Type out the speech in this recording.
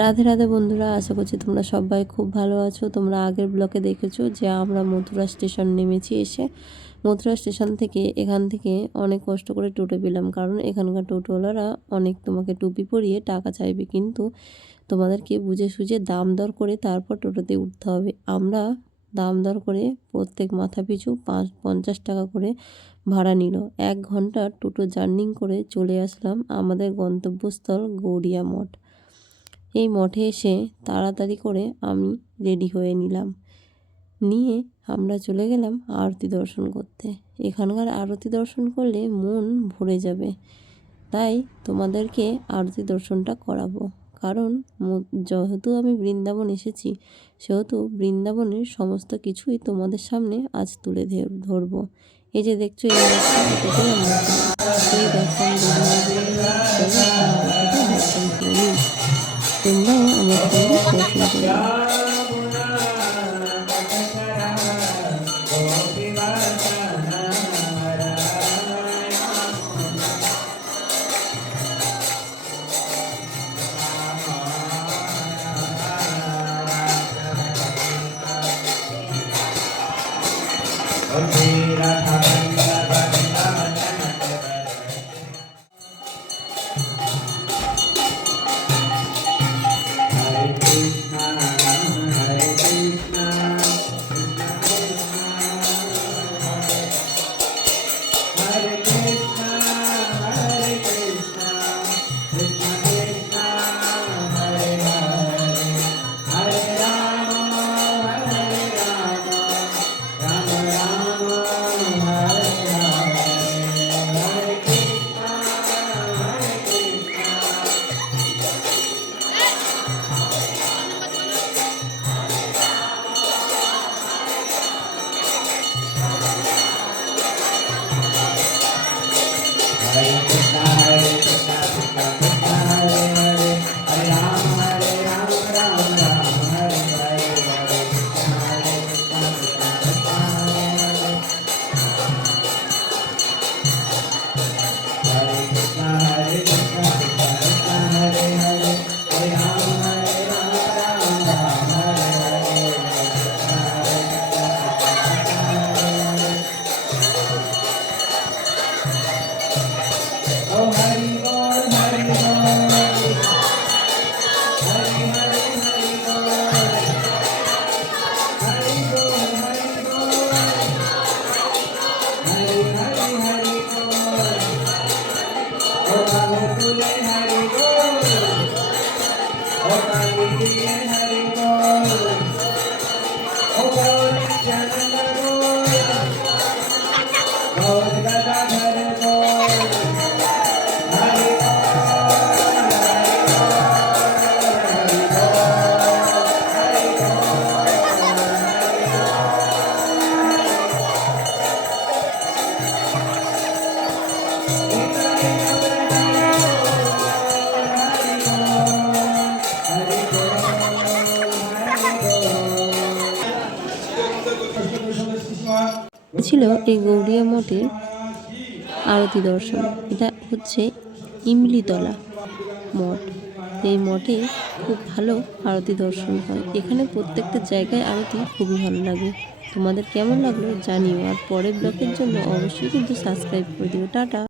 রাধে রাধে বন্ধুরা, আশা করছি তোমরা সবাই খুব ভালো আছো। তোমরা আগের ব্লকে দেখেছো যে আমরা মথুরা স্টেশন নেমেছি। এসে মথুরা স্টেশন থেকে এখান থেকে অনেক কষ্ট করে টোটো পেলাম, কারণ এখানকার টোটোওয়ালারা অনেক তোমাকে টুপি পরিয়ে টাকা চাইবে, কিন্তু তোমাদেরকে বুঝে সুঝে দাম দর করে তারপর টোটোতে উঠতে হবে। আমরা দাম দর করে প্রত্যেক মাথা পিছু 50 টাকা করে ভাড়া নিল। 1 ঘন্টা টোটো জার্নিং করে চলে আসলাম আমাদের গন্তব্যস্থল গৌড়িয়া মঠ। এই মঠে এসে তাড়াতাড়ি করে আমি রেডি হয়ে নিলাম, নিয়ে আমরা চলে গেলাম আরতি দর্শন করতে। এখানকার আরতি দর্শন করলে মন ভরে যাবে, তাই তোমাদেরকে আরতি দর্শনটা করাবো। কারণ যেহেতু আমি বৃন্দাবন এসেছি, সেহেতু বৃন্দাবনের সমস্ত কিছুই তোমাদের সামনে আজ তুলে ধরবো। এই যে দেখছো এই দর্শন তোমরাও আমার সঙ্গে দর্শন করবে। ছিল এই গৌড়িয়া মঠের আরতি দর্শন। এটা হচ্ছে ইমলিতলা মঠ। এই মঠে খুব ভালো আরতি দর্শন হয়। এখানে প্রত্যেকটা জায়গায় আরতি খুবই ভালো লাগে। তোমাদের কেমন লাগলো জানিও, আর পরের ব্লগের জন্য অবশ্যই কিন্তু সাবস্ক্রাইব করে দিও। টাটা।